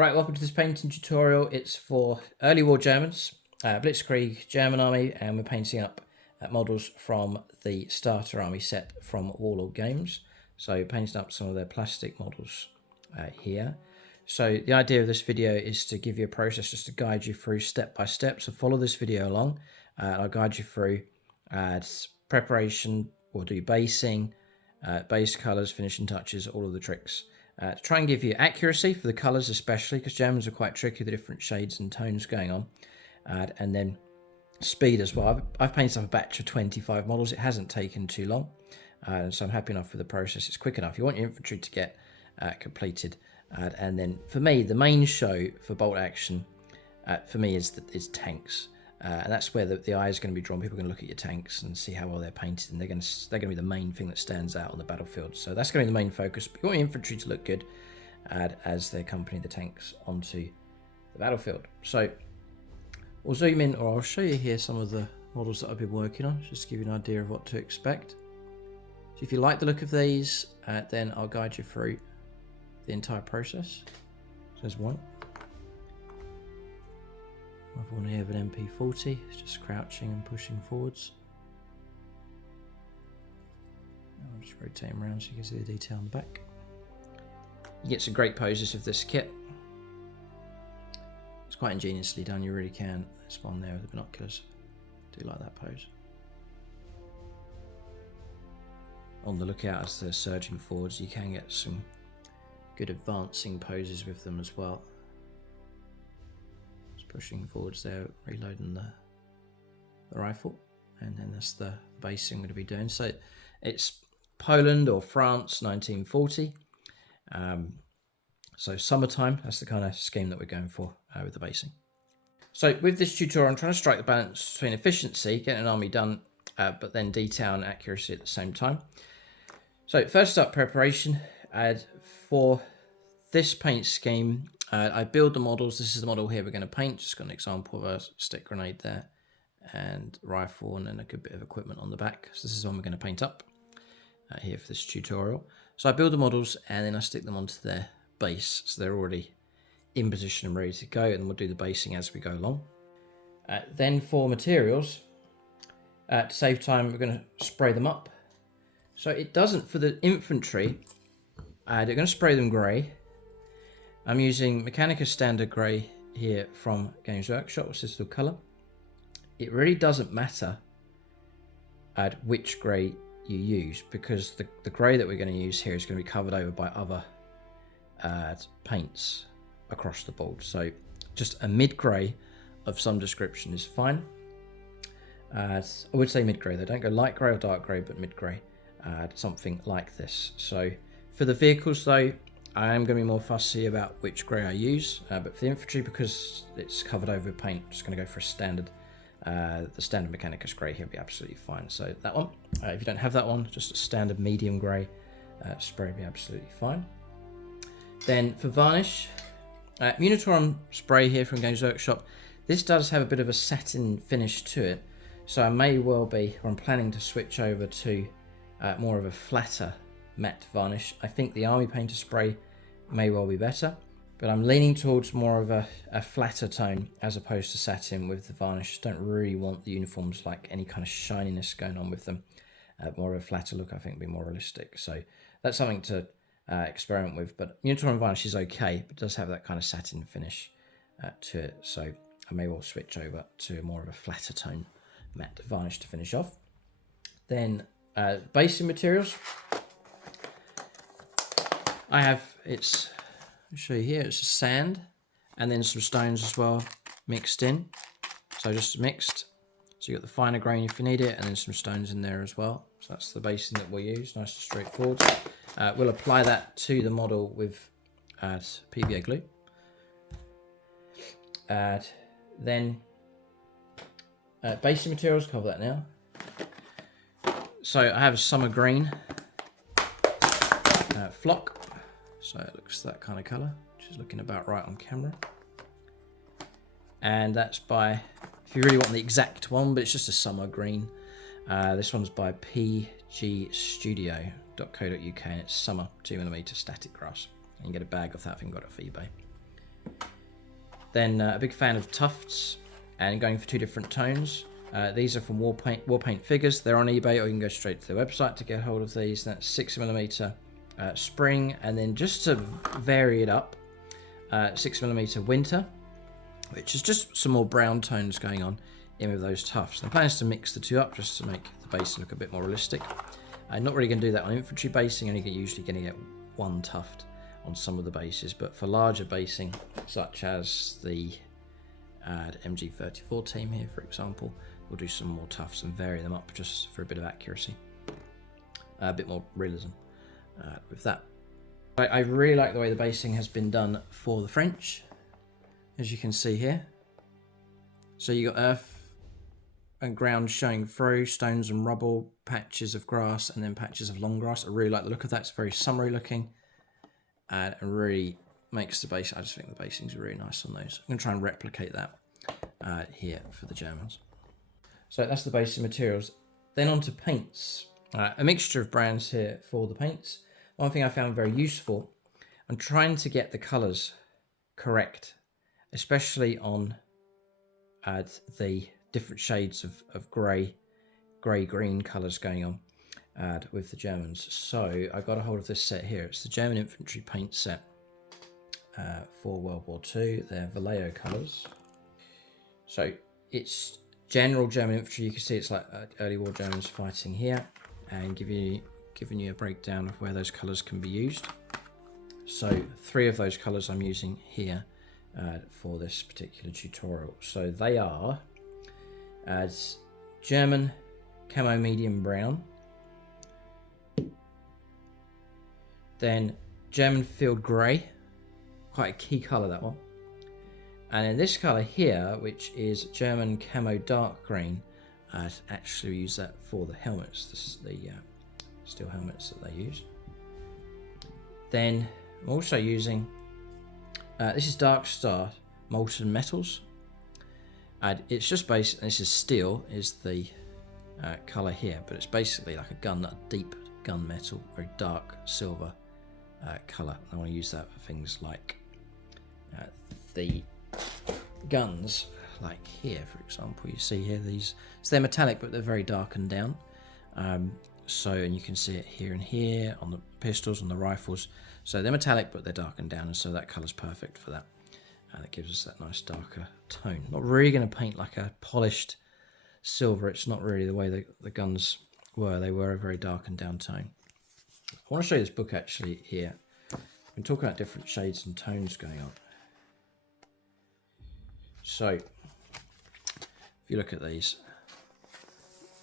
Right, welcome to this painting tutorial. It's for early war Germans, Blitzkrieg German army, and we're painting up models from the starter army set from Warlord games. So painting up some of their plastic models here. So the idea of this video is to give you a process just to guide you through step by step. So follow this video along. I'll guide you through preparation, we'll do basing, base colors, finishing touches, all of the tricks. To try and give you accuracy for the colours especially, because Germans are quite tricky with the different shades and tones going on. And then speed as well. I've painted up a batch of 25 models. It hasn't taken too long. So I'm happy enough with the process. It's quick enough. You want your infantry to get completed. And then for me, the main show for bolt action for me is tanks. And that's where the eye is going to be drawn. People are going to look at your tanks and see how well they're painted, and they're going to be the main thing that stands out on the battlefield. So that's going to be the main focus. But you want your infantry to look good as they accompany the tanks onto the battlefield. So we'll zoom in, or I'll show you here some of the models that I've been working on, just to give you an idea of what to expect. So if you like the look of these, then I'll guide you through the entire process. So there's one. I've one here with an MP40, it's just crouching and pushing forwards. I'll just rotate him around so you can see the detail on the back. You get some great poses with this kit. It's quite ingeniously done, you really can. This one there with the binoculars. I do like that pose. On the lookout as they're surging forwards, you can get some good advancing poses with them as well. Pushing forwards there, reloading the rifle, and then that's the basing I'm going to be doing. So it's Poland or France 1940. So summertime, that's the kind of scheme that we're going for with the basing. So with this tutorial, I'm trying to strike the balance between efficiency, getting an army done, but then detail and accuracy at the same time. So first up, preparation. For this paint scheme, I build the models. This is the model here we're going to paint. Just got an example of a stick grenade there, and rifle, and then a good bit of equipment on the back. So this is the one we're going to paint up here for this tutorial. So I build the models and then I stick them onto their base, so they're already in position and ready to go, and we'll do the basing as we go along. Then for materials, to save time, we're going to spray them up. So it doesn't, for the infantry, they're going to spray them grey. I'm using Mechanicus standard grey here from Games Workshop, which is the colour. It really doesn't matter which grey you use, because the grey that we're going to use here is going to be covered over by other paints across the board. So just a mid grey of some description is fine. I would say mid grey though, don't go light grey or dark grey, but mid grey, something like this. So for the vehicles though, I am going to be more fussy about which grey I use, but for the infantry, because it's covered over with paint, I'm just going to go for a standard, the standard Mechanicus grey here will be absolutely fine. So that one, if you don't have that one, just a standard medium grey spray will be absolutely fine. Then for varnish, Munitorum spray here from Games Workshop. This does have a bit of a satin finish to it, so I may well be, or I'm planning to switch over to more of a flatter matte varnish. I think the army painter spray may well be better, but I'm leaning towards more of a flatter tone as opposed to satin with the varnish. Don't really want the uniforms like any kind of shininess going on with them. More of a flatter look I think would be more realistic. So that's something to experiment with, but Munitorum varnish is okay, but it does have that kind of satin finish to it. So I may well switch over to more of a flatter tone matte varnish to finish off. Then basing materials. I have, I'll show you here, it's a sand and then some stones as well mixed in. So just mixed. So you got the finer grain if you need it, and then some stones in there as well. So that's the basing that we'll use, nice and straightforward. We'll apply that to the model with PVA glue. Then basing materials, cover that now. So I have a summer green flock. So it looks that kind of colour, which is looking about right on camera. And that's by, if you really want the exact one, but it's just a summer green. This one's by pgstudio.co.uk, and it's summer 2mm static grass. And you get a bag of that if you got it for eBay. Then a big fan of tufts and going for 2 different tones. These are from Warpaint Figures. They're on eBay, or you can go straight to their website to get hold of these. That's 6mm spring, and then just to vary it up, 6mm winter, which is just some more brown tones going on in with those tufts. The plan is to mix the 2 up just to make the basing look a bit more realistic. I'm not really going to do that on infantry basing, only usually going to get 1 tuft on some of the bases, but for larger basing, such as the MG34 team here, for example, we'll do some more tufts and vary them up just for a bit of accuracy, a bit more realism with that. I really like the way the basing has been done for the French, as you can see here. So you got earth and ground showing through, stones and rubble, patches of grass, and then patches of long grass. I really like the look of that. It's very summery looking, and it really makes the base. I just think the basings are really nice on those. I'm going to try and replicate that here for the Germans. So that's the basic materials. Then on to paints. A mixture of brands here for the paints. One thing I found very useful, I'm trying to get the colours correct, especially on the different shades of grey-green colours going on with the Germans. So I got a hold of this set here. It's the German infantry paint set for World War II. They're Vallego colours. So it's general German infantry. You can see it's like early war Germans fighting here, and giving you a breakdown of where those colours can be used. So 3 of those colours I'm using here for this particular tutorial. So they are as German Camo medium brown, then German field grey, quite a key colour that one, and then this colour here, which is German Camo dark green. Actually use that for the helmets, the steel helmets that they use. Then I'm also using this is Dark Star Molten Metals. It's just basically, this is steel, is the colour here, but it's basically like a deep gunmetal, very dark silver colour. I want to use that for things like the guns, like here, for example. You see here these, so they're metallic, but they're very darkened down. And you can see it here and here on the pistols and the rifles. So they're metallic, but they're darkened down, and so that colour's perfect for that. And it gives us that nice darker tone. Not really going to paint like a polished silver. It's not really the way the guns were. They were a very darkened down tone. I want to show you this book actually here. I've been talking about different shades and tones going on. So if you look at these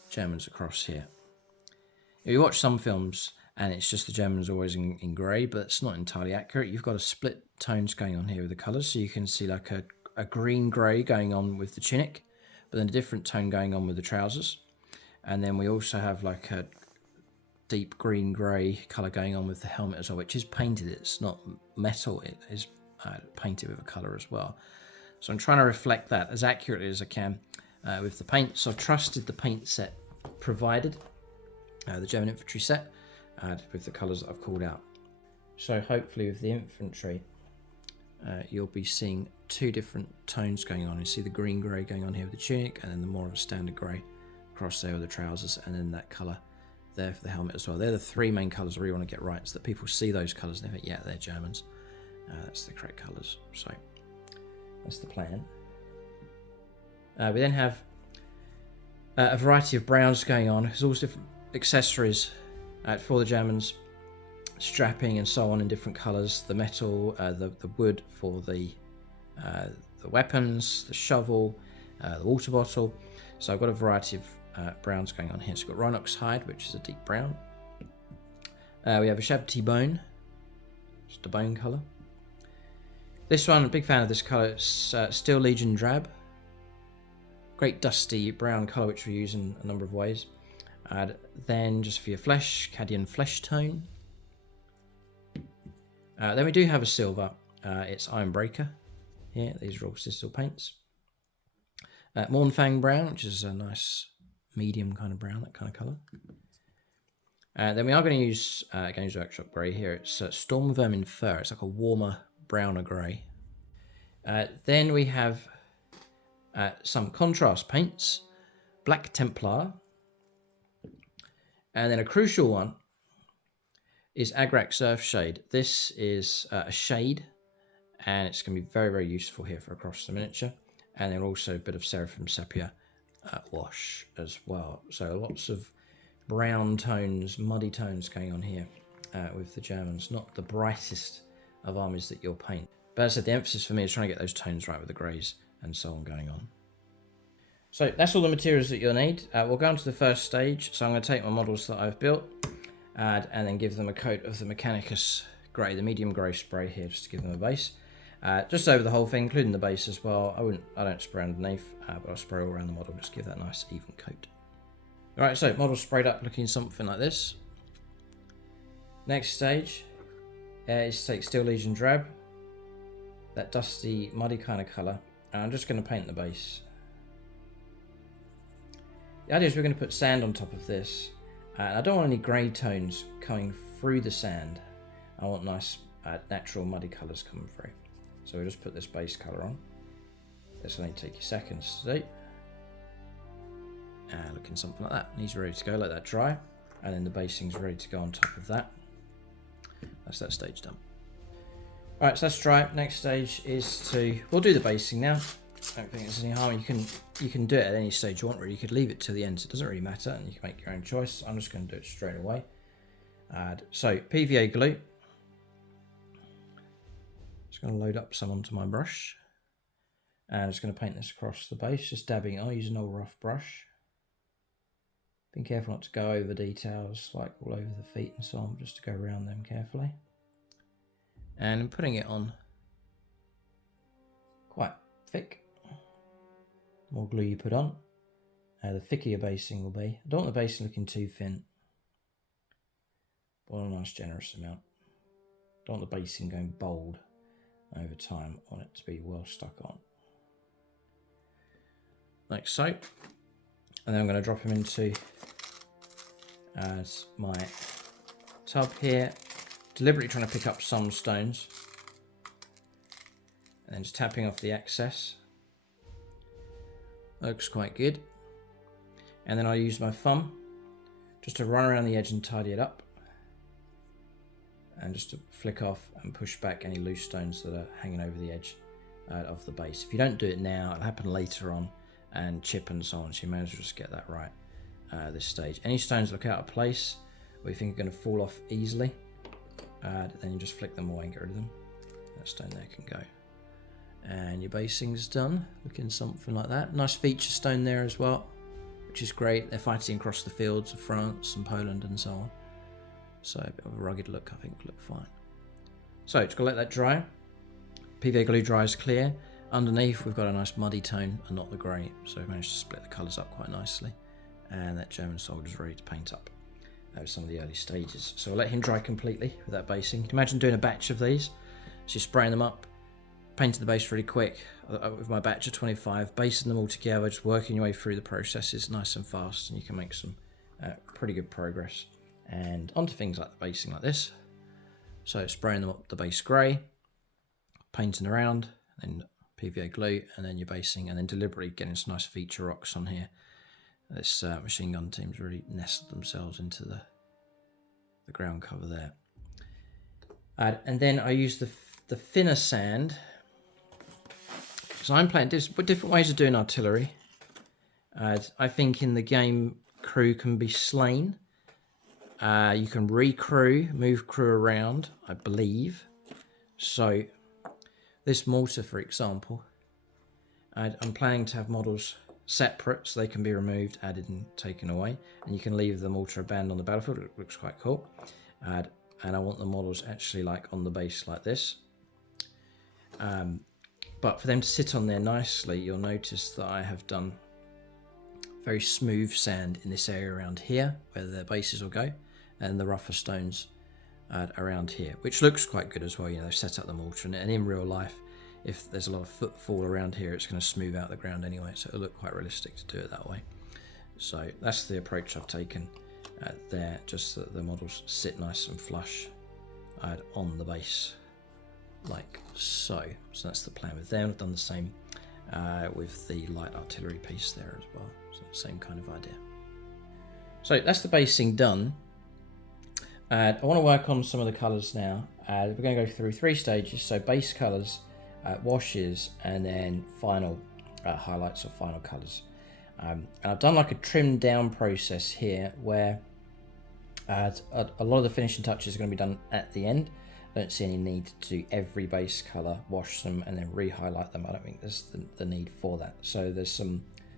Germans across here, you watch some films and it's just the Germans always in grey, but it's not entirely accurate. You've got a split tones going on here with the colours, so you can see like a green grey going on with the tunic, but then a different tone going on with the trousers. And then we also have like a deep green grey colour going on with the helmet as well, which is painted. It's not metal, it is painted with a colour as well. So I'm trying to reflect that as accurately as I can with the paint. So I've trusted the paint set provided, the German infantry set, with the colours that I've called out. So hopefully with the infantry, you'll be seeing 2 different tones going on. You see the green grey going on here with the tunic, and then the more of a standard grey across there with the trousers, and then that colour there for the helmet as well. They're the 3 main colours I really want to get right, so that people see those colours and they think, yeah, they're Germans. That's the correct colours. So that's the plan. We then have a variety of browns going on. There's all different accessories for the Germans, strapping and so on in different colours. The metal, the wood for the weapons, the shovel, the water bottle. So I've got a variety of browns going on here. So we've got Rhinox Hide, which is a deep brown. We have Ushabti Brown, just a bone colour. This one, a big fan of this colour. It's Steel Legion Drab. Great dusty brown colour, which we use in a number of ways. Then just for your flesh, Cadian flesh tone. Then we do have a silver. It's Ironbreaker. Here, these are all sizzle paints. Mournfang Brown, which is a nice medium kind of brown, that kind of colour. Then we are going to use Games Workshop grey here. It's Stormvermin Fur. It's like a warmer, browner grey. Then we have some contrast paints, Black Templar, and then a crucial one is Agrax Earthshade. This is a shade, and it's going to be very, very useful here for across the miniature. And then also a bit of Seraphim Sepia wash as well. So lots of brown tones, muddy tones going on here with the Germans. Not the brightest of armies that you'll paint. But as I said, the emphasis for me is trying to get those tones right with the greys and so on going on. So that's all the materials that you'll need. We'll go on to the first stage. So I'm going to take my models that I've built and then give them a coat of the Mechanicus grey, the medium grey spray here, just to give them a base. Just over the whole thing, including the base as well. I don't spray underneath, but I'll spray all around the model, just give that nice even coat. Alright, so model sprayed up looking something like this. Next stage is to take Steel Legion Drab, that dusty, muddy kind of colour, and I'm just going to paint the base. The idea is we're going to put sand on top of this. I don't want any grey tones coming through the sand. I want nice natural muddy colours coming through. So we'll just put this base colour on. This will only take you seconds to do. And looking something like that. And he's ready to go, let that dry. And then the basing's ready to go on top of that. That's that stage done. Alright, so that's dry. Next stage is we'll do the basing now. I don't think there's any harm. You can do it at any stage you want, really. You could leave it to the end, so it doesn't really matter, and you can make your own choice. I'm just going to do it straight away. So PVA glue. Just going to load up some onto my brush, and I'm just going to paint this across the base, just dabbing it on. Use an old rough brush. Be careful not to go over details, like all over the feet and so on, just to go around them carefully. And I'm putting it on quite thick. The more glue you put on, the thicker your basing will be. I don't want the basing looking too thin, but I want a nice generous amount. Don't want the basing going bold over time. I want it to be well stuck on. Like so. And then I'm going to drop them into my tub here. Deliberately trying to pick up some stones. And then just tapping off the excess. Looks quite good. And then I use my thumb just to run around the edge and tidy it up. And just to flick off and push back any loose stones that are hanging over the edge of the base. If you don't do it now, it'll happen later on and chip and so on. So you may as well just get that right at this stage. Any stones look out of place or you think are going to fall off easily, then you just flick them away and get rid of them. That stone there can go. And your basing's done, looking something like that. Nice feature stone there as well, which is great. They're fighting across the fields of France and Poland and so on. So a bit of a rugged look, I think, will look fine. So just gotta let that dry. PVA glue dries clear. Underneath we've got a nice muddy tone and not the grey, so we've managed to split the colours up quite nicely. And that German soldier's ready to paint up. That was some of the early stages. So I'll let him dry completely with that basing. You can imagine doing a batch of these. So you're spraying them up, painting the base really quick with my batch of 25, basing them all together, just working your way through the processes nice and fast, and you can make some pretty good progress. And onto things like the basing like this. So spraying them up the base grey, painting around, then PVA glue, and then your basing, and then deliberately getting some nice feature rocks on here. This machine gun team's really nestled themselves into the ground cover there. And then I use the thinner sand. So I'm playing different ways of doing artillery. I think in the game, crew can be slain. You can recrew, move crew around, I believe. So this mortar, for example, I'm planning to have models separate so they can be removed, added and taken away. And you can leave the mortar abandoned on the battlefield. It looks quite cool. And I want the models actually like on the base like this. But for them to sit on there nicely, you'll notice that I have done very smooth sand in this area around here, where the bases will go, and the rougher stones around here, which looks quite good as well. You know, they've set up the mortar, and in real life, if there's a lot of footfall around here, it's going to smooth out the ground anyway, so it'll look quite realistic to do it that way. So that's the approach I've taken there, just so that the models sit nice and flush on the base like so. So that's the plan with them. I've done the same with the light artillery piece there as well. So same kind of idea. So that's the basing done. I want to work on some of the colours now. We're going to go through 3 stages. So base colours, washes, and then final highlights or final colours. And I've done like a trimmed down process here where a lot of the finishing touches are going to be done at the end. I don't see any need to do every base colour, wash them, and then re-highlight them. I don't think there's the need for that. So there's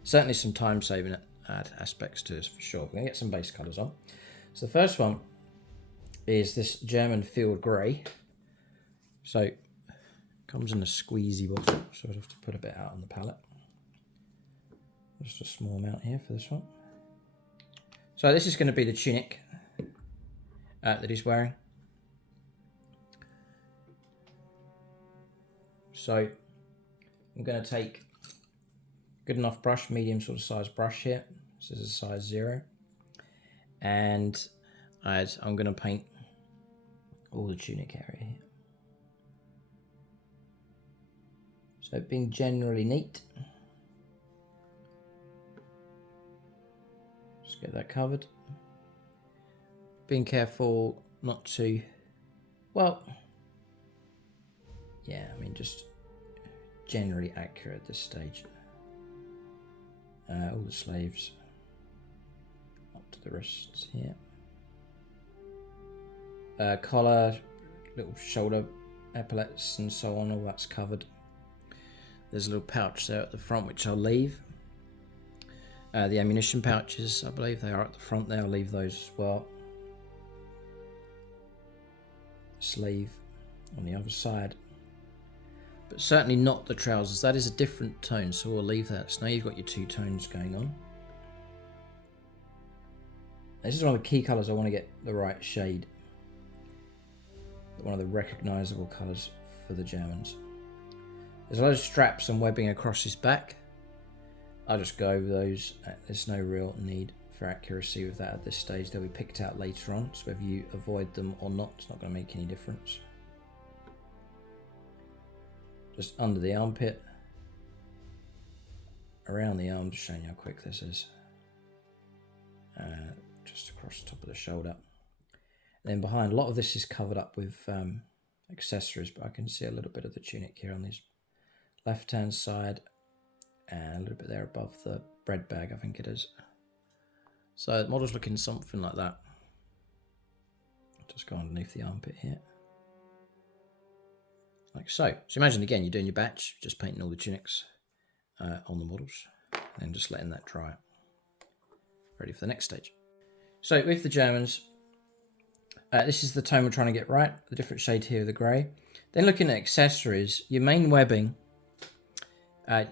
certainly some time saving aspects to this for sure. We're going to get some base colours on. So the first one is this German field grey. So it comes in a squeezy bottle, so I'd have to put a bit out on the palette. Just a small amount here for this one. So this is going to be the tunic that he's wearing. So I'm going to take good enough brush, medium sort of size brush here. This is a size 0. And I'm going to paint all the tunic area here. So being generally neat. Just get that covered. Being careful not to, well, yeah, I mean just generally accurate at this stage. All the sleeves up to the wrists here. Collar, little shoulder epaulets and so on, all that's covered. There's a little pouch there at the front which I'll leave. The ammunition pouches, I believe they are at the front there, I'll leave those as well. Sleeve on the other side. But certainly not the trousers, that is a different tone, so we'll leave that. So now you've got your 2 tones going on. This is one of the key colours I want to get the right shade. One of the recognisable colours for the Germans. There's a lot of straps and webbing across his back. I'll just go over those. There's no real need for accuracy with that at this stage. They'll be picked out later on, so whether you avoid them or not, it's not going to make any difference. Just under the armpit, around the arm, just showing you how quick this is. Just across the top of the shoulder. And then behind, a lot of this is covered up with accessories, but I can see a little bit of the tunic here on this left-hand side, and a little bit there above the bread bag, I think it is. So the model's looking something like that. Just go underneath the armpit here. Like so. So imagine again, you're doing your batch, just painting all the tunics on the models, and just letting that dry. Ready for the next stage. So with the Germans, this is the tone we're trying to get right, the different shade here of the grey. Then looking at accessories, your main webbing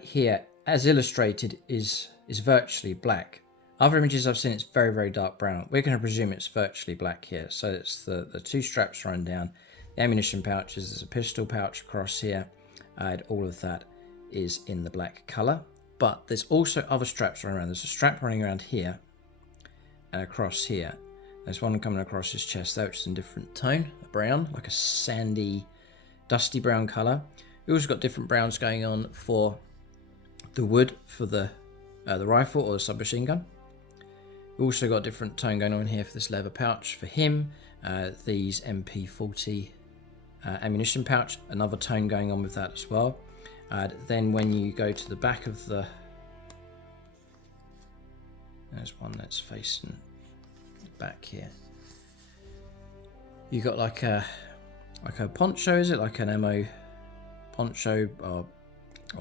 here, as illustrated, is virtually black. Other images I've seen, it's very, very dark brown. We're going to presume it's virtually black here. So it's the 2 straps run down, the ammunition pouches, there's a pistol pouch across here, and all of that is in the black colour. But there's also other straps running around. There's a strap running around here and across here. There's one coming across his chest there, which is in different tone, a brown, like a sandy, dusty brown colour. We've also got different browns going on for the wood for the rifle or the submachine gun. We've also got a different tone going on here for this leather pouch for him. These MP40 ammunition pouch, another tone going on with that as well. Then when you go to the back of the, there's one that's facing back here. You got like a poncho, is it like an ammo poncho or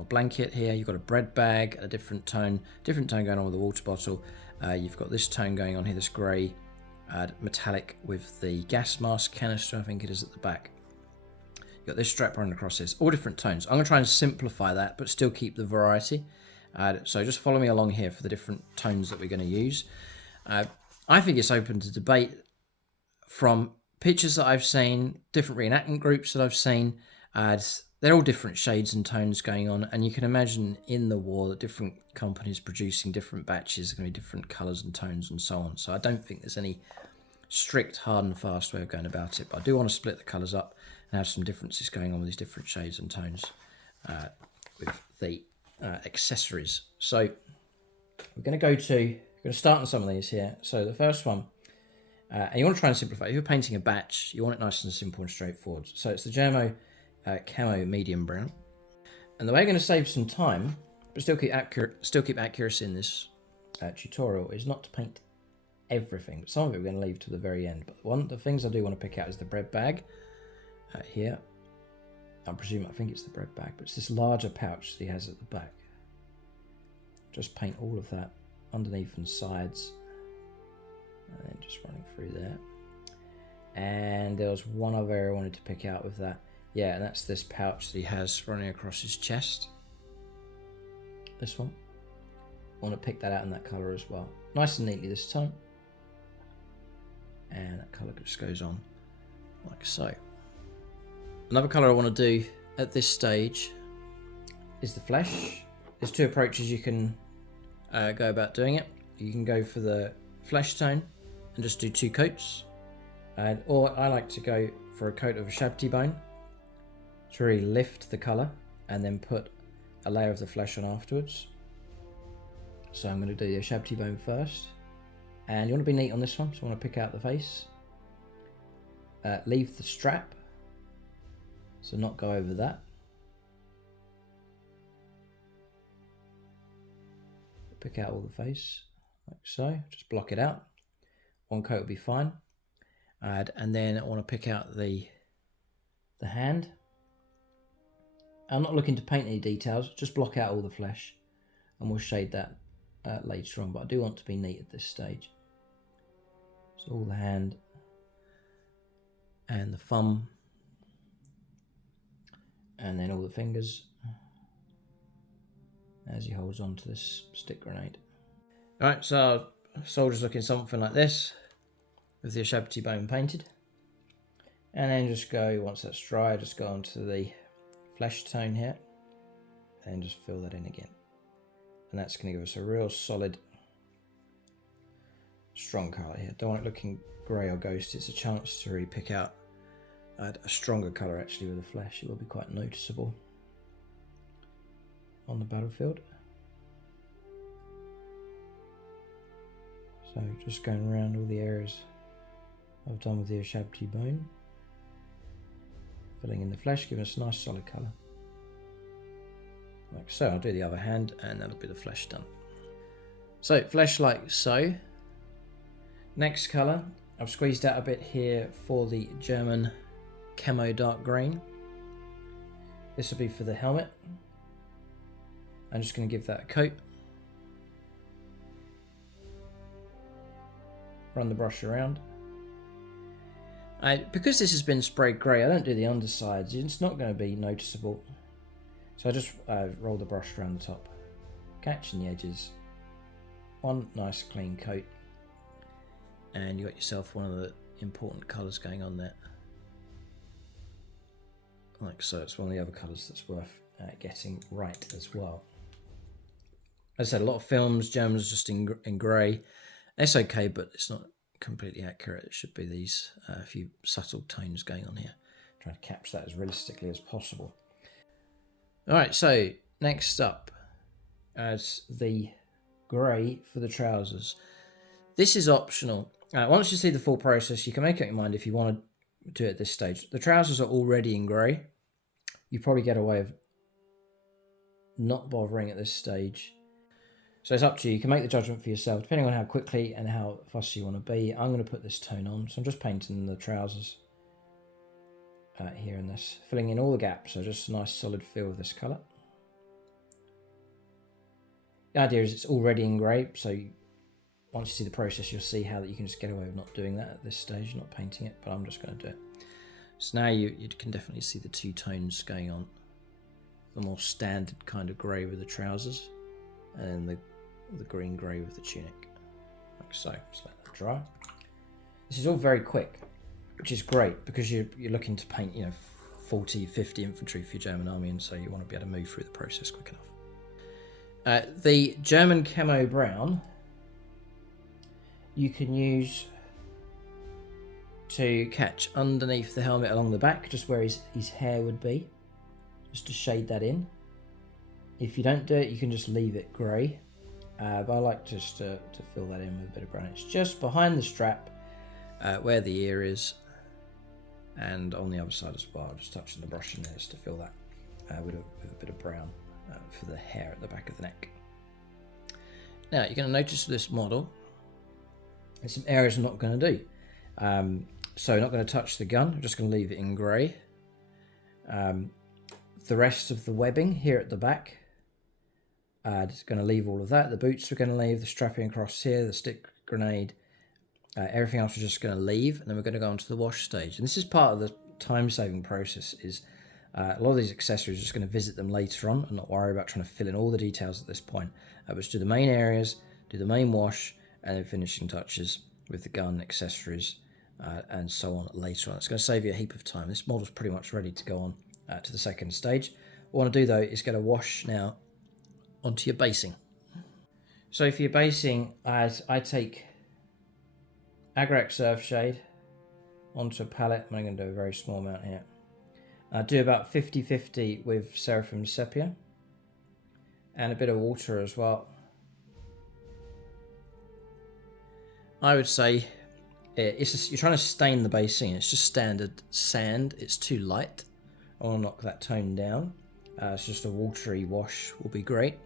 blanket here? You've got a bread bag, a different tone going on with the water bottle. You've got this tone going on here, this grey metallic with the gas mask canister, I think it is at the back. You've got this strap running across this, all different tones. I'm going to try and simplify that, but still keep the variety. So just follow me along here for the different tones that we're going to use. I think it's open to debate from pictures that I've seen, different reenactment groups that I've seen. They're all different shades and tones going on, and you can imagine in the war that different companies producing different batches are going to be different colours and tones and so on. So I don't think there's any strict, hard and fast way of going about it, but I do want to split the colours up and have some differences going on with these different shades and tones with the accessories. So we're going to start on some of these here. So the first one, and you want to try and simplify. If you're painting a batch, you want it nice and simple and straightforward. So it's the Camo medium brown. And the way you're going to save some time, but still keep accuracy in this tutorial, is not to paint everything. But some of it we're going to leave to the very end. But one of the things I do want to pick out is the bread bag here. I think it's the bread bag, but it's this larger pouch that he has at the back. Just paint all of that underneath and sides. And then just running through there. And there was one other area I wanted to pick out with that. Yeah, and that's this pouch that he has running across his chest. This one. I want to pick that out in that colour as well. Nice and neatly this time. And that colour just goes on like so. Another colour I want to do at this stage is the flesh. There's two approaches you can go about doing it. You can go for the flesh tone and just do 2 coats. Or I like to go for a coat of Ushabti bone to really lift the colour and then put a layer of the flesh on afterwards. So I'm going to do the Ushabti bone first. And you want to be neat on this one, so I want to pick out the face. Leave the strap, so not go over that. Pick out all the face, like so. Just block it out. One coat will be fine. And then I want to pick out the hand. I'm not looking to paint any details, just block out all the flesh. And we'll shade that later on, but I do want to be neat at this stage. So all the hand and the thumb, and then all the fingers as he holds on to this stick grenade. Alright, so our soldier's looking something like this with the Ushabti bone painted. And then just go, once that's dry, just go onto the flesh tone here and just fill that in again. And that's going to give us a real solid, strong colour here. Don't want it looking grey or ghost. It's a chance to really pick out a stronger colour actually with the flesh. It will be quite noticeable on the battlefield. So just going around all the areas I've done with the Ushabti bone. Filling in the flesh, giving us a nice solid colour. Like so. I'll do the other hand and that'll be the flesh done. So flesh like so. Next colour, I've squeezed out a bit here for the German Camo dark green. This will be for the helmet. I'm just going to give that a coat. Run the brush around. Because this has been sprayed grey, I don't do the undersides. It's not going to be noticeable. So I just roll the brush around the top, catching the edges. One nice clean coat. And you got yourself one of the important colours going on there. Like so, it's one of the other colours that's worth getting right as well. As I said, a lot of films, Germans just in grey. It's okay, but it's not completely accurate. It should be these few subtle tones going on here. Trying to capture that as realistically as possible. Alright, so next up as the grey for the trousers. This is optional. Once you see the full process, you can make up your mind if you want to do it at this stage. The trousers are already in grey. You probably get away with not bothering at this stage. So it's up to you. You can make the judgment for yourself, depending on how quickly and how fussy you want to be. I'm going to put this tone on, so I'm just painting the trousers here and this, filling in all the gaps, so just a nice solid feel of this colour. The idea is it's already in grey, so once you see the process, you'll see how that you can just get away with not doing that at this stage, not painting it, but I'm just going to do it. So now you can definitely see the two tones going on. The more standard kind of grey with the trousers, and the green grey with the tunic. Like so. Just let that dry. This is all very quick, which is great because you're looking to paint, 40, 50 infantry for your German army, and so you want to be able to move through the process quick enough. The German Camo Brown, you can use to catch underneath the helmet along the back, just where his hair would be, just to shade that in. If you don't do it, you can just leave it grey, but I like just to fill that in with a bit of brown. It's just behind the strap, where the ear is, and on the other side as well, just touching the brush in there just to fill that with a bit of brown for the hair at the back of the neck. Now you're going to notice this model, there's some areas I'm not going to do. So not going to touch the gun, I'm just going to leave it in grey. The rest of the webbing here at the back, just going to leave all of that. The boots we're going to leave, the strapping across here, the stick grenade, everything else we're just going to leave, and then we're going to go on to the wash stage. And this is part of the time-saving process, is a lot of these accessories, just going to visit them later on and not worry about trying to fill in all the details at this point. But just do the main areas, do the main wash, and then finishing touches with the gun, accessories, and so on later on. It's going to save you a heap of time. This model's pretty much ready to go on to the second stage. What I want to do though is get a wash now onto your basing. So for your basing, I take Agrax Earthshade onto a palette. I'm going to do a very small amount here. I do about 50-50 with Seraphim Sepia and a bit of water as well. I would say it's just, you're trying to stain the basing. It's just standard sand. It's too light. I want to knock that tone down. It's just a watery wash will be great.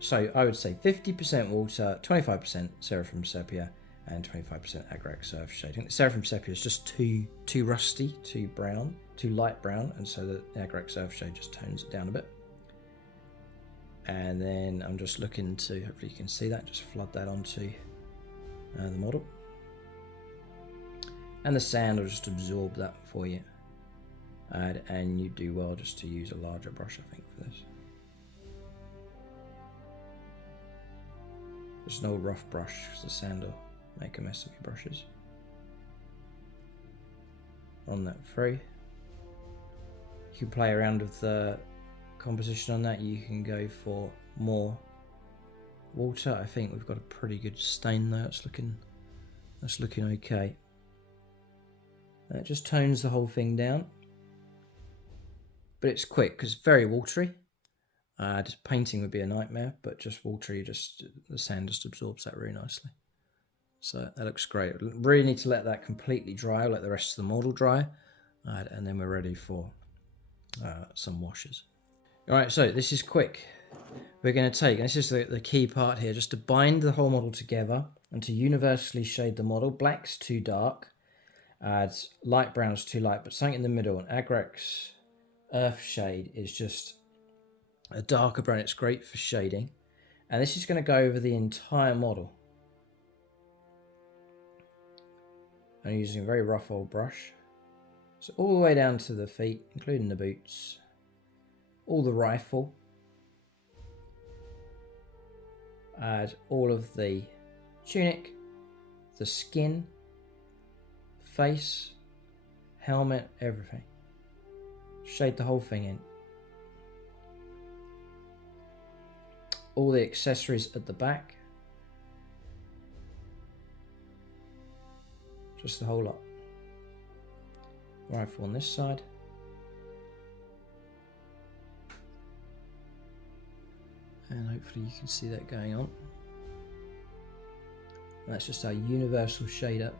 So I would say 50% water, 25% Seraphim Sepia, and 25% Agrax Earthshade. I think the Seraphim Sepia is just too rusty, too brown, too light brown, and so the Agrax Earthshade just tones it down a bit. And then I'm just looking to, hopefully you can see that, just flood that onto the model. And the sand will just absorb that for you. And you do well just to use a larger brush, I think, for this. Just an old rough brush, because the sand will make a mess of your brushes. On that through. You can play around with the composition on that. You can go for more water. I think we've got a pretty good stain there. That's looking okay. It just tones the whole thing down. But it's quick because it's very watery. Just painting would be a nightmare, but just watery, the sand just absorbs that really nicely. So that looks great. Really need to let that completely dry, let the rest of the model dry, and then we're ready for some washes. All right, so this is quick. We're going to take, and this is the key part here, just to bind the whole model together and to universally shade the model. Black's too dark, light brown's too light, but something in the middle. And Agrax Earthshade is just a darker brown. It's great for shading, and this is going to go over the entire model. I'm using a very rough old brush, so all the way down to the feet, including the boots, all the rifle, add all of the tunic, the skin, face, helmet, everything. Shade the whole thing in. All the accessories at the back. Just the whole lot. Rifle on this side. And hopefully you can see that going on. That's just our universal shade up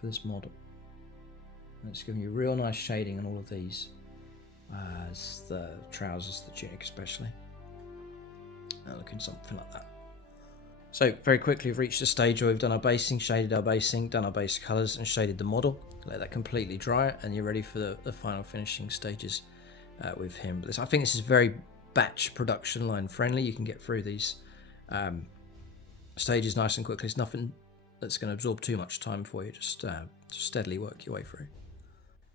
for this model. And it's giving you real nice shading on all of these. As the trousers, the tunic especially. Looking something like that. So very quickly we've reached the stage where we've done our basing, shaded our basing, done our base colours and shaded the model. Let that completely dry and you're ready for the final finishing stages with him. But I think this is very batch production line friendly. You can get through these stages nice and quickly. It's nothing that's going to absorb too much time for you. Just steadily work your way through.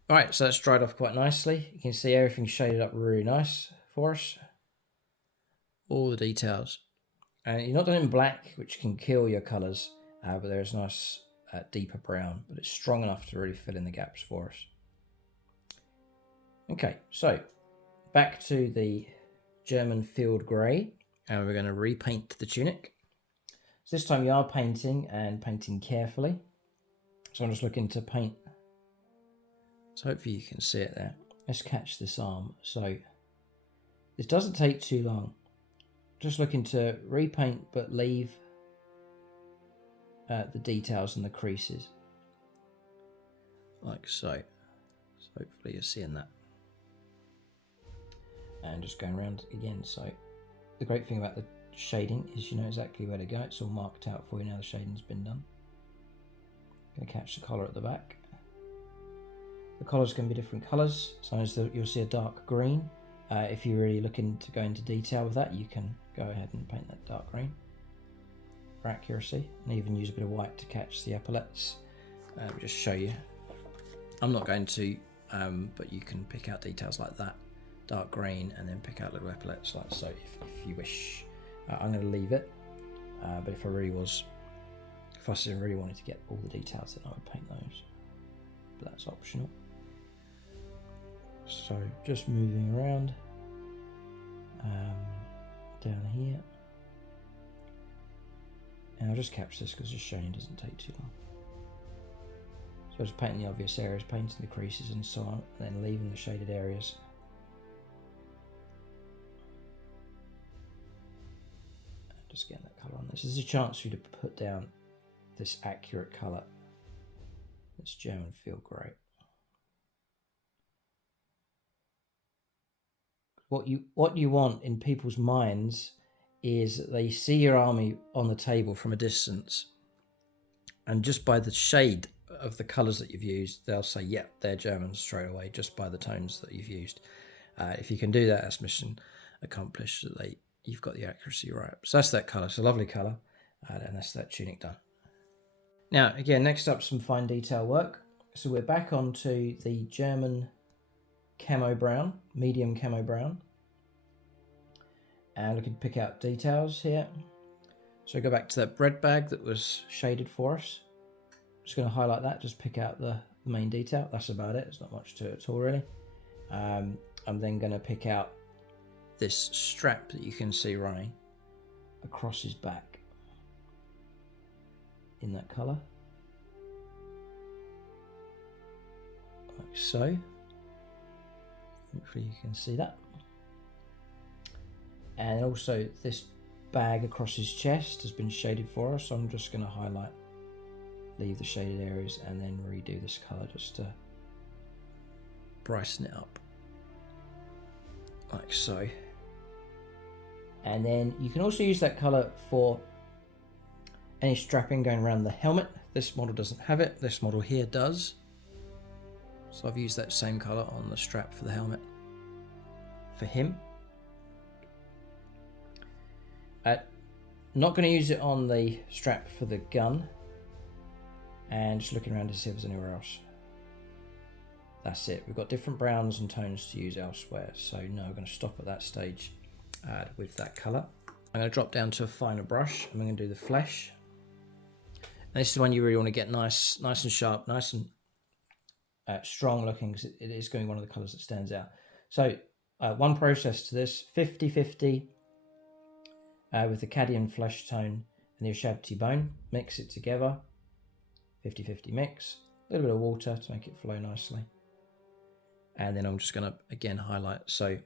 Alright, so that's dried off quite nicely. You can see everything shaded up really nice for us. All the details. And you're not done in black, which can kill your colours, but there's nice deeper brown, but it's strong enough to really fill in the gaps for us. Okay, so back to the German field grey, and we're going to repaint the tunic. So this time you are painting and painting carefully. So I'm just looking to paint. So hopefully you can see it there. Let's catch this arm. So this doesn't take too long. Just looking to repaint but leave the details and the creases. Like so. So hopefully you're seeing that. And just going around again. So the great thing about the shading is you know exactly where to go. It's all marked out for you now the shading's been done. Going to catch the collar at the back. The collars can be different colours. Sometimes you'll see a dark green. If you're really looking to go into detail with that, you can go ahead and paint that dark green for accuracy, and even use a bit of white to catch the epaulets. Just show you. I'm not going to, but you can pick out details like that, dark green, and then pick out little epaulets like so if you wish. I'm going to leave it, but if I really wanted to get all the details, then I would paint those, but that's optional. So just moving around down here, and I'll just capture this because just showing doesn't take too long. So just painting the obvious areas, painting the creases and so on, and then leaving the shaded areas. Just getting that colour on this. This is a chance for you to put down this accurate colour. This German feel great. What you want in people's minds is that they see your army on the table from a distance, and just by the shade of the colours that you've used, they'll say, yeah, they're Germans straight away, just by the tones that you've used. If you can do that, that's mission accomplished, that you've got the accuracy right. So that's that colour. It's a lovely colour, and that's that tunic done. Now, again, next up, some fine detail work. So we're back onto the German Camo Brown, medium Camo Brown. And we can pick out details here. So go back to that bread bag that was shaded for us. Just going to highlight that, just pick out the main detail. That's about it. There's not much to it at all, really. I'm then going to pick out this strap that you can see running across his back in that colour. Like so. Hopefully you can see that. And also this bag across his chest has been shaded for us, so I'm just going to highlight, leave the shaded areas, and then redo this colour just to brighten it up. Like so. And then you can also use that colour for any strapping going around the helmet. This model doesn't have it, this model here does. So I've used that same colour on the strap for the helmet for him. Not going to use it on the strap for the gun, and just looking around to see if there's anywhere else. That's it. We've got different browns and tones to use elsewhere, so no, we're going to stop at that stage with that colour. I'm going to drop down to a finer brush. I'm going to do the flesh, and this is one you really want to get nice and sharp, nice and strong looking, because it is going to be one of the colours that stands out. So one process to this, 50-50 with the Cadian flesh tone and the Ushabti bone. Mix it together, 50-50 mix, a little bit of water to make it flow nicely. And then I'm just going to again highlight, so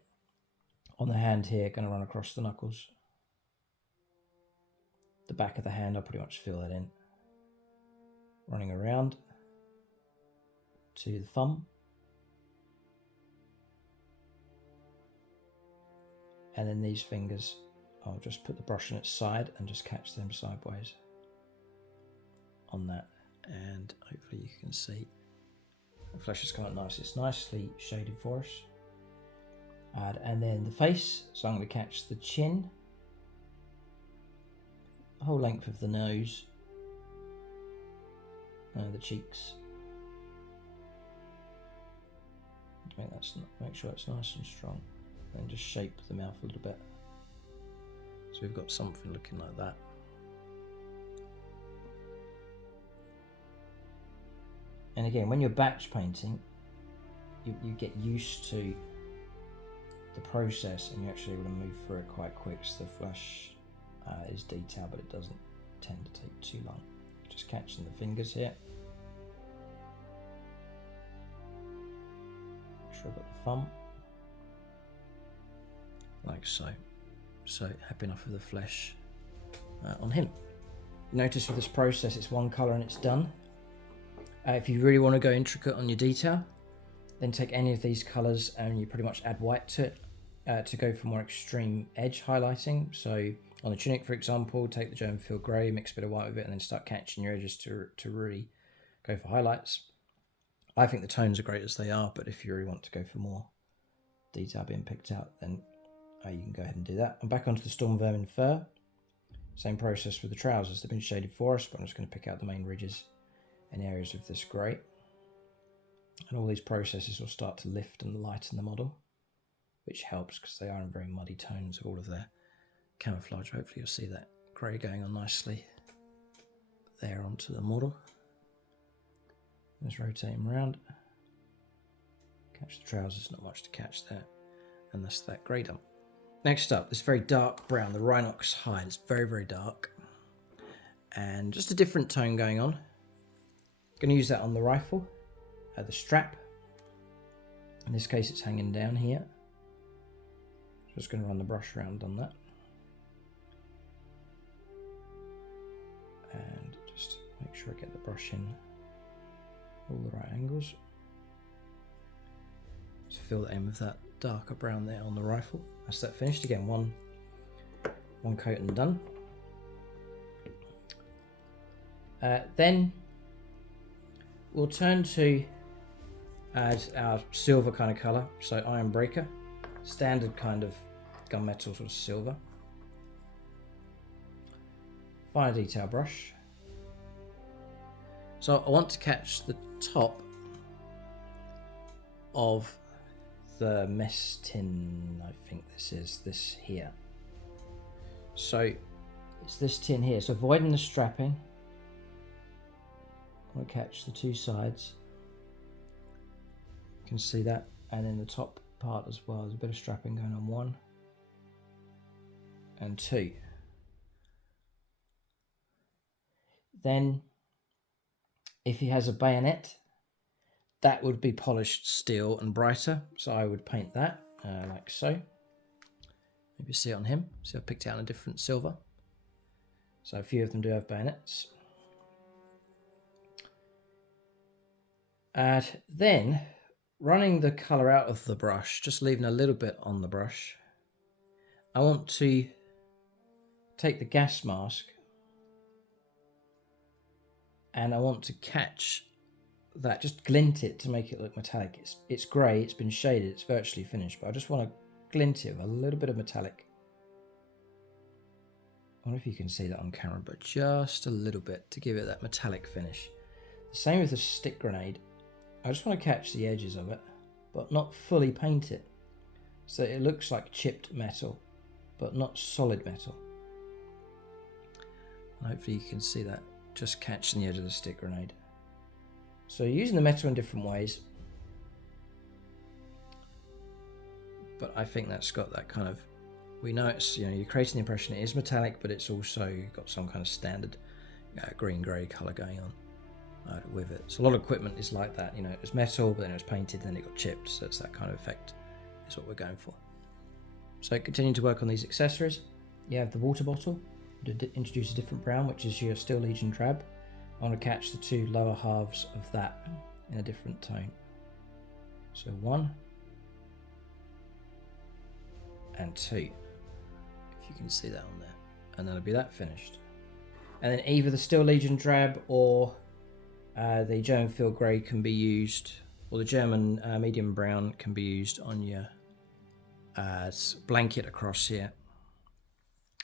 on the hand here, going to run across the knuckles. The back of the hand, I'll pretty much fill that in. Running around to the thumb. And then these fingers, I'll just put the brush on its side and just catch them sideways on that. And hopefully you can see the flesh has come out nice. It's nicely shaded for us. And then the face, so I'm going to catch the chin, the whole length of the nose, the cheeks. Make sure it's nice and strong, and just shape the mouth a little bit. So we've got something looking like that. And again, when you're batch painting, you get used to the process, and you're actually able to move through it quite quick. So the flesh is detailed, but it doesn't tend to take too long. Just catching the fingers here. sure I've got the thumb. Like so. So happy enough with the flesh on him. Notice with this process it's one colour and it's done. If you really want to go intricate on your detail, then take any of these colours and you pretty much add white to it to go for more extreme edge highlighting. So on the tunic, for example, take the German field grey, mix a bit of white with it, and then start catching your edges to really go for highlights. I think the tones are great as they are, but if you really want to go for more detail being picked out, then you can go ahead and do that. And back onto the Stormvermin Fur. Same process with the trousers. They've been shaded for us, but I'm just going to pick out the main ridges and areas of this grey. And all these processes will start to lift and lighten the model, which helps because they are in very muddy tones of all of their camouflage. Hopefully you'll see that grey going on nicely there onto the model. Let's rotate him around. Catch the trousers, not much to catch there. And that's that grey dump. Next up, this very dark brown, the Rhinox Hide. It's very, very dark. And just a different tone going on. Going to use that on the rifle. The strap. In this case, it's hanging down here. Just going to run the brush around on that. And just make sure I get the brush in all the right angles. Just feel the aim of that darker brown there on the rifle. That's that finished. Again, one coat and done. Then we'll turn to add our silver kind of colour. So Ironbreaker, standard kind of gunmetal sort of silver. Fine detail brush. So I want to catch the top of the mess tin, I think this here. So it's this tin here. So avoiding the strapping. I want to catch the two sides. You can see that. And then the top part as well. There's a bit of strapping going on 1 and 2. Then if he has a bayonet, that would be polished steel and brighter. So I would paint that like so. Maybe see it on him. See, I've picked out a different silver. So a few of them do have bayonets. And then running the colour out of the brush, just leaving a little bit on the brush, I want to take the gas mask and I want to catch that, just glint it to make it look metallic. It's grey, it's been shaded, it's virtually finished, but I just want to glint it with a little bit of metallic. I wonder if you can see that on camera, but just a little bit to give it that metallic finish. The same with the stick grenade. I just want to catch the edges of it, but not fully paint it. So it looks like chipped metal, but not solid metal. And hopefully you can see that, just catching the edge of the stick grenade. So you're using the metal in different ways, but I think that's got that kind of, we know it's, you know, you're creating the impression it is metallic, but it's also got some kind of standard green-grey colour going on with it. So a lot of equipment is like that, you know, it was metal, but then it was painted, then it got chipped, so it's that kind of effect is what we're going for. So continuing to work on these accessories, you have the water bottle, to introduce a different brown, which is your Steel Legion Drab. I want to catch the two lower halves of that in a different tone. So 1 and 2, if you can see that on there. And that'll be that finished. And then either the Steel Legion Drab or the German Field Grey can be used, or the German Medium Brown can be used on your blanket across here.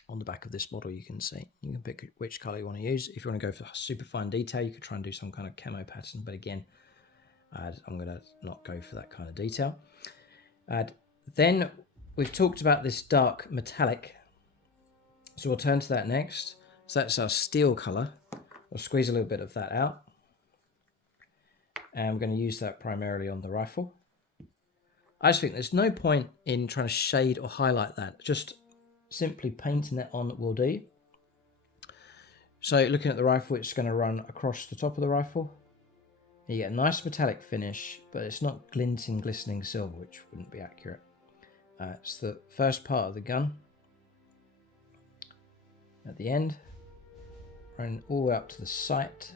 On the back of this model you can see. You can pick which colour you want to use. If you want to go for super fine detail, you could try and do some kind of camo pattern, but again, I'm going to not go for that kind of detail. Then we've talked about this dark metallic, so we'll turn to that next. So that's our steel colour. We'll squeeze a little bit of that out. And we're going to use that primarily on the rifle. I just think there's no point in trying to shade or highlight that. Just simply painting that on will do. So looking at the rifle, it's going to run across the top of the rifle, You get a nice metallic finish, but it's not glinting, glistening silver, which wouldn't be accurate. It's the first part of the gun at the end, running all the way up to the sight.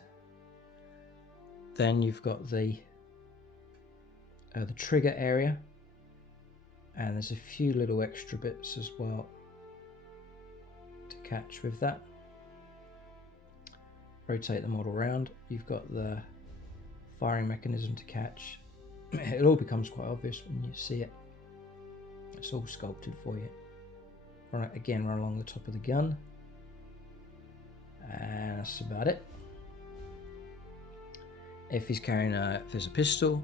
Then you've got the trigger area, and there's a few little extra bits as well to catch with that. Rotate the model around. You've got the firing mechanism to catch. It all becomes quite obvious when you see it. It's all sculpted for you. Run along the top of the gun, and that's about it. If he's carrying if there's a pistol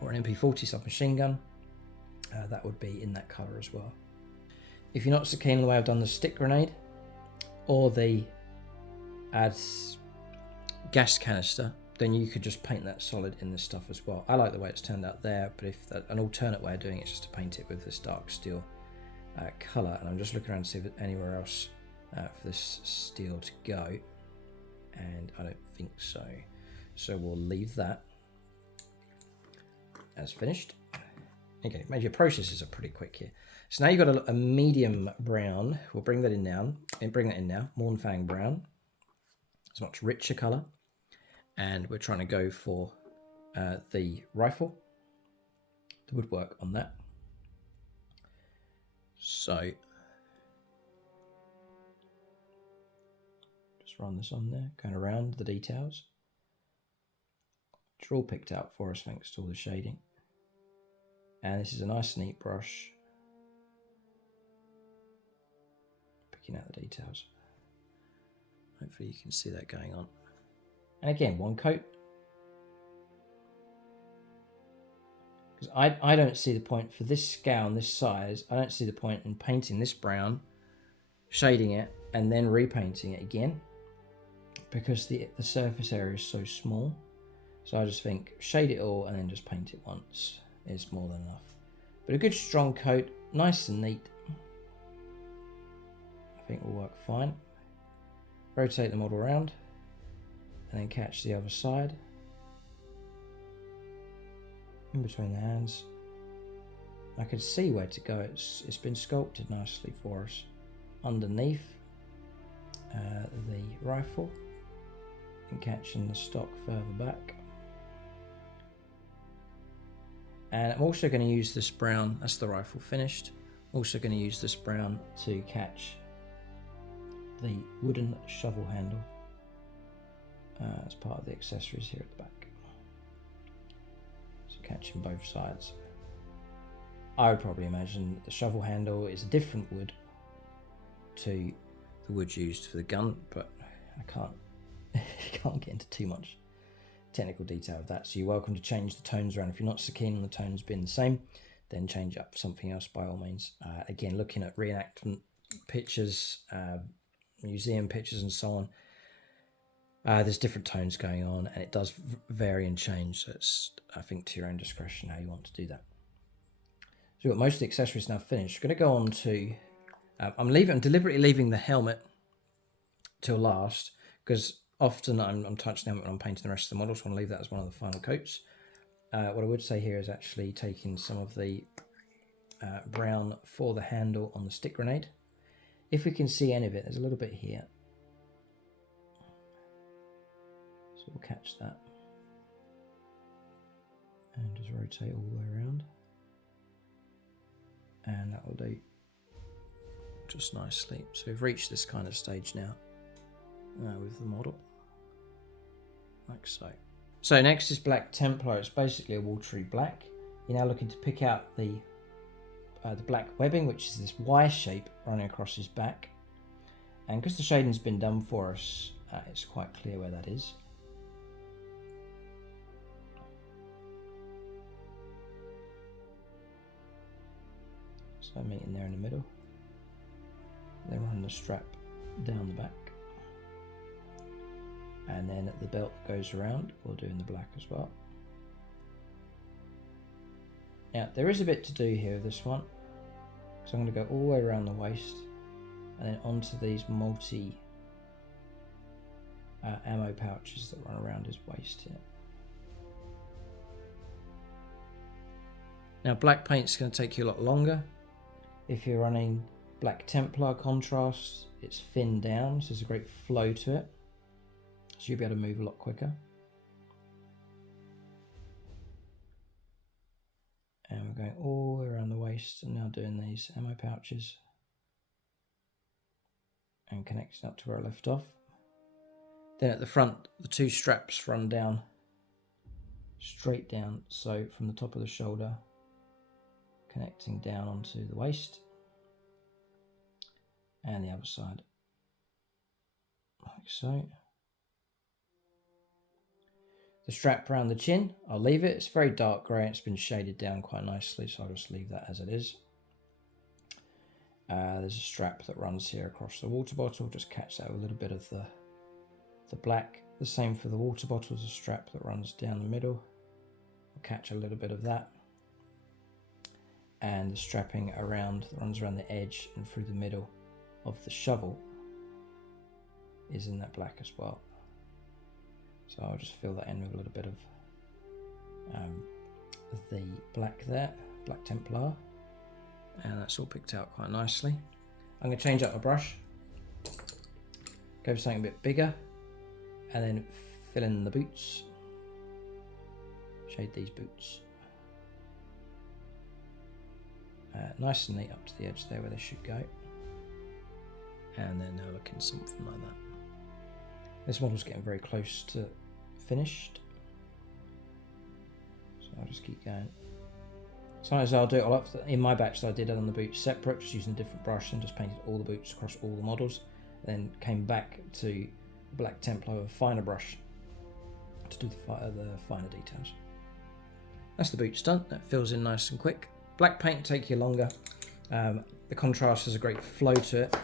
or an MP40 submachine gun, that would be in that colour as well. If you're not so keen on the way I've done the stick grenade or the gas canister, then you could just paint that solid in this stuff as well. I like the way it's turned out there, but if an alternate way of doing it is just to paint it with this dark steel colour, and I'm just looking around to see if there's anywhere else for this steel to go, and I don't think so. So we'll leave that as finished. Okay, major processes are pretty quick here. So now you've got a medium brown. We'll bring that in now. Mournfang Brown. It's a much richer colour. And we're trying to go for the rifle, the woodwork on that. So just run this on there, going around the details. Which are all picked out for us thanks to all the shading. And this is a nice neat brush, picking out the details. Hopefully you can see that going on. And again, one coat. Because I don't see the point for this scale and this size. I don't see the point in painting this brown, shading it, and then repainting it again. Because the surface area is so small. So I just think shade it all and then just paint it once is more than enough. But a good strong coat, nice and neat, I think will work fine. Rotate the model around and then catch the other side in between the hands. I can see where to go. It's been sculpted nicely for us underneath the rifle and catching the stock further back. And I'm also going to use this brown, that's the rifle finished. I'm also going to use this brown to catch the wooden shovel handle as part of the accessories here at the back. So catching both sides. I would probably imagine that the shovel handle is a different wood to the wood used for the gun, but I can't get into too much technical detail of that, so you're welcome to change the tones around. If you're not so keen on the tones being the same, then change up something else by all means. Again, looking at reenactment pictures, museum pictures and so on, there's different tones going on, and it does vary and change, so it's, I think, to your own discretion how you want to do that. So we've got most of the accessories now finished. We're going to go on to I'm deliberately leaving the helmet till last, because often I'm touching the helmet when I'm painting the rest of the models, so I want to leave that as one of the final coats. What I would say here is actually taking some of the brown for the handle on the stick grenade. If we can see any of it, there's a little bit here. So we'll catch that. And just rotate all the way around. And that will do just nicely. So we've reached this kind of stage now with the model. Like so. So next is Black Templar. It's basically a watery black. You're now looking to pick out the black webbing, which is this Y shape running across his back. And because the shading's been done for us, it's quite clear where that is. So meeting there in the middle. Then run the strap down the back. And then the belt that goes around, we'll do in the black as well. Now, there is a bit to do here with this one. So I'm going to go all the way around the waist and then onto these multi ammo pouches that run around his waist here. Now black paint's going to take you a lot longer. If you're running black Templar contrast, it's thinned down, so there's a great flow to it. So you'll be able to move a lot quicker. And we're going all the way around the waist and now doing these ammo pouches. And connecting up to where I left off. Then at the front, the two straps run down, straight down, so from the top of the shoulder, connecting down onto the waist, and the other side, like so. The strap around the chin, I'll leave it. It's very dark grey, it's been shaded down quite nicely, so I'll just leave that as it is. There's a strap that runs here across the water bottle, just catch that with a little bit of the black. The same for the water bottle, there's a strap that runs down the middle. We'll catch a little bit of that. And the strapping around, that runs around the edge and through the middle of the shovel is in that black as well. So I'll just fill that in with a little bit of the black there, black Templar. And that's all picked out quite nicely. I'm going to change up my brush, go for something a bit bigger, and then fill in the boots. Shade these boots. Nice and neat up to the edge there where they should go. And then they're looking something like that. This model's getting very close to finished. So I'll just keep going. Sometimes I'll do it in my batch that I did it on the boots separate, just using a different brush, and just painted all the boots across all the models. Then came back to black Templar with a finer brush to do the finer details. That's the boots done. That fills in nice and quick. Black paint take you longer. The contrast has a great flow to it,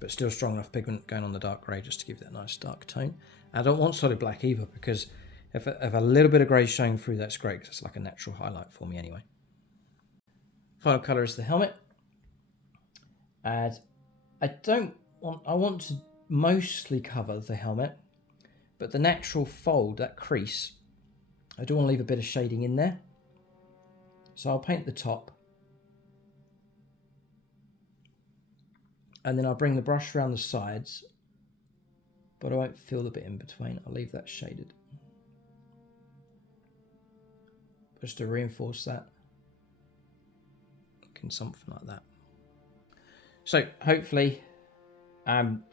but still strong enough pigment going on the dark grey just to give that nice dark tone. I don't want solid black either, because if a little bit of grey showing through, that's great, because it's like a natural highlight for me anyway. Final colour is the helmet. And I want to mostly cover the helmet, but the natural fold, that crease, I do want to leave a bit of shading in there. So I'll paint the top. And then I'll bring the brush around the sides, but I won't fill the bit in between. I'll leave that shaded, just to reinforce that. Looking something like that. So hopefully, I'm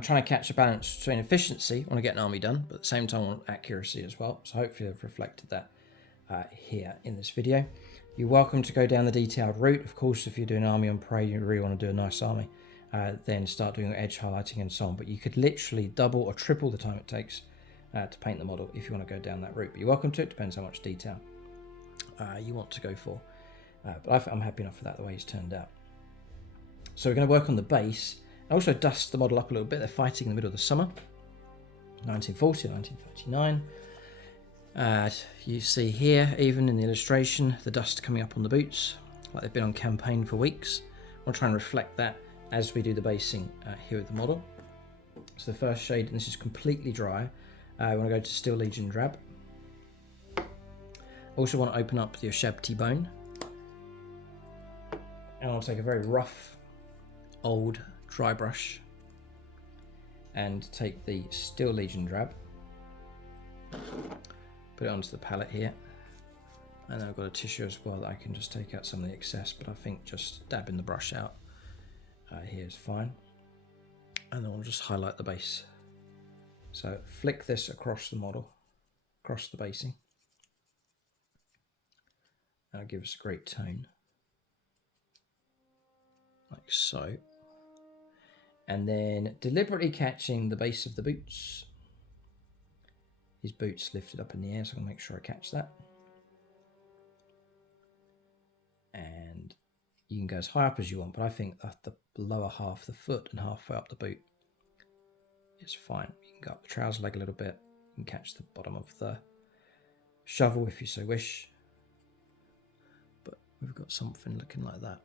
trying to catch a balance between efficiency, I want to get an army done, but at the same time I want accuracy as well. So hopefully I've reflected that here in this video. You're welcome to go down the detailed route. Of course, if you're doing an army on parade, you really want to do a nice army, then start doing edge highlighting and so on. But you could literally double or triple the time it takes to paint the model if you want to go down that route. But you're welcome to it. Depends how much detail you want to go for. But I'm happy enough for that, the way it's turned out. So we're going to work on the base. I also dust the model up a little bit. They're fighting in the middle of the summer, 1940, 1939. You see here, even in the illustration, the dust coming up on the boots, like they've been on campaign for weeks. I'll try and reflect that as we do the basing here with the model. So the first shade, and this is completely dry, I want to go to Steel Legion Drab. Also want to open up the Ushabti Bone. And I'll take a very rough, old dry brush and take the Steel Legion Drab, put it onto the palette here, and then I've got a tissue as well that I can just take out some of the excess, but I think just dabbing the brush out here is fine. And then I'll just highlight the base. So flick this across the model, across the basing. That'll give us a great tone, like so. And then deliberately catching the base of the boots. His boots lifted up in the air, so I'm going to make sure I catch that. And you can go as high up as you want, but I think that the lower half of the foot and halfway up the boot is fine. You can go up the trouser leg a little bit. You can catch the bottom of the shovel if you so wish. But we've got something looking like that.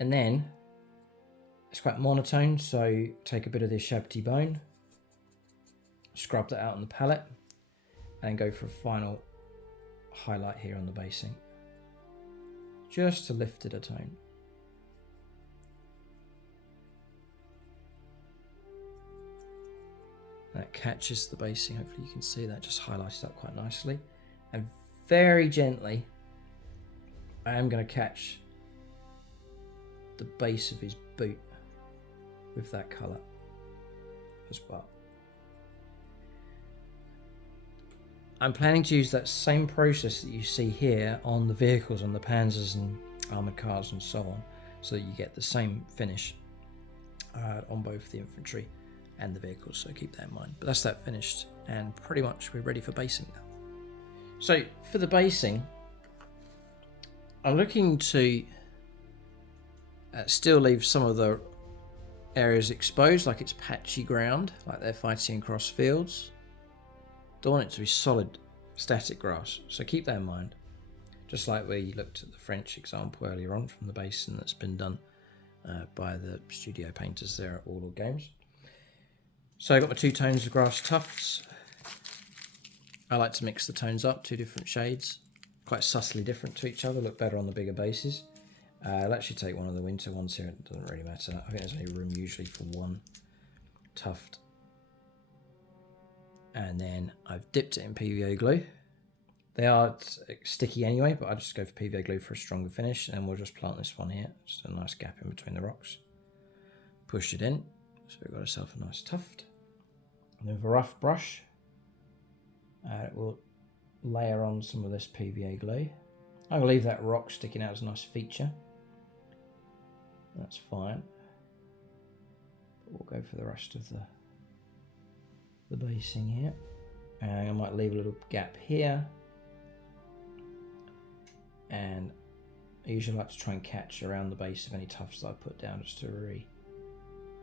And then it's quite monotone, so take a bit of the Ushabti Bone, scrub that out on the palette, and go for a final highlight here on the basing, just to lift it a tone. That catches the basing. Hopefully you can see that just highlighted up quite nicely. And very gently, I am going to catch the base of his boot with that colour as well. I'm planning to use that same process that you see here on the vehicles, on the Panzers and armoured cars and so on, so that you get the same finish on both the infantry and the vehicles, so keep that in mind. But that's that finished, and pretty much we're ready for basing now. So for the basing, I'm looking to still leave some of the areas exposed, like it's patchy ground, like they're fighting across fields. Don't want it to be solid static grass, so keep that in mind. Just like we looked at the French example earlier on from the basin that's been done by the studio painters there at Warlord Games. So I got my 2 tones of grass tufts. I like to mix the tones up, 2 different shades, quite subtly different to each other, look better on the bigger bases. I'll actually take one of the winter ones here, it doesn't really matter. I think there's only room usually for 1 tuft. And then I've dipped it in PVA glue. They are sticky anyway, but I just go for PVA glue for a stronger finish, and we'll just plant this one here. Just a nice gap in between the rocks. Push it in, so we've got ourselves a nice tuft. And with a rough brush, we'll layer on some of this PVA glue. I'm going to leave that rock sticking out as a nice feature. That's fine. But we'll go for the rest of the basing here, and I might leave a little gap here, and I usually like to try and catch around the base of any tufts that I put down, just to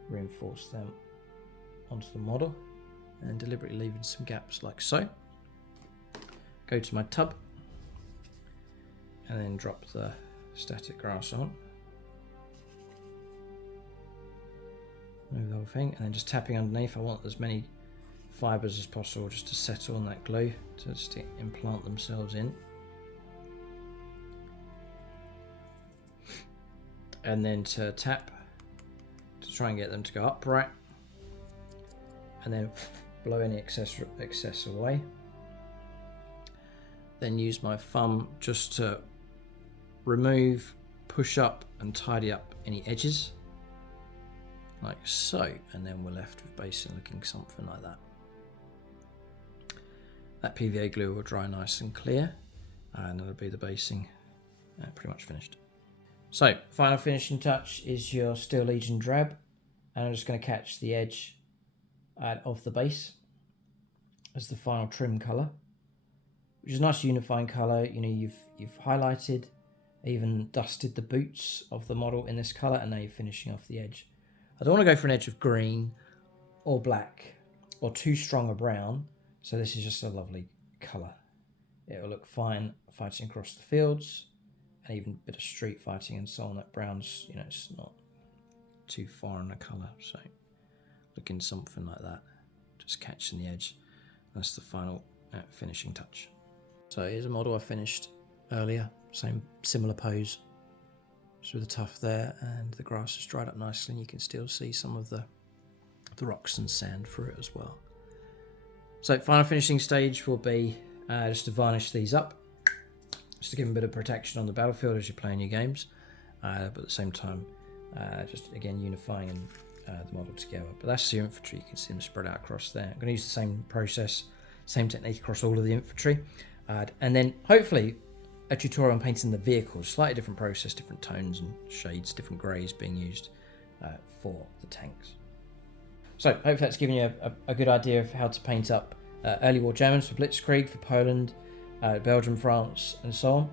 reinforce them onto the model, and deliberately leaving some gaps like so. Go to my tub and then drop the static grass on, move the whole thing, and then just tapping underneath. I want as many fibres as possible just to settle on that glue, to just implant themselves in, and then to tap to try and get them to go upright, and then blow any excess away. Then use my thumb just to remove, push up and tidy up any edges like so, and then we're left with basing looking something like that. That PVA glue will dry nice and clear, and that'll be the basing pretty much finished. So final finishing touch is your Steel Legion Drab, and I'm just going to catch the edge of the base as the final trim colour, which is a nice unifying colour. You know, you've highlighted, even dusted the boots of the model in this colour, and now you're finishing off the edge. I don't want to go for an edge of green or black or too strong a brown, so this is just a lovely colour. It will look fine fighting across the fields, and even a bit of street fighting and so on. That brown's, you know, it's not too foreign a colour, so looking something like that, just catching the edge. That's the final finishing touch. So here's a model I finished earlier, similar pose, just with a tuft there, and the grass has dried up nicely, and you can still see some of the rocks and sand through it as well. So final finishing stage will be just to varnish these up, just to give them a bit of protection on the battlefield as you're playing your games, but at the same time just again unifying the model together. But that's the infantry, you can see them spread out across there. I'm going to use the same process, same technique across all of the infantry, and then hopefully a tutorial on painting the vehicles, slightly different process, different tones and shades, different greys being used for the tanks. So hopefully that's given you a good idea of how to paint up early war Germans for Blitzkrieg, for Poland, Belgium, France and so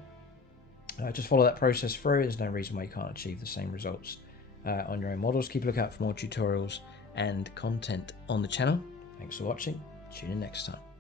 on. Just follow that process through. There's no reason why you can't achieve the same results on your own models. Keep a lookout for more tutorials and content on the channel. Thanks for watching. Tune in next time.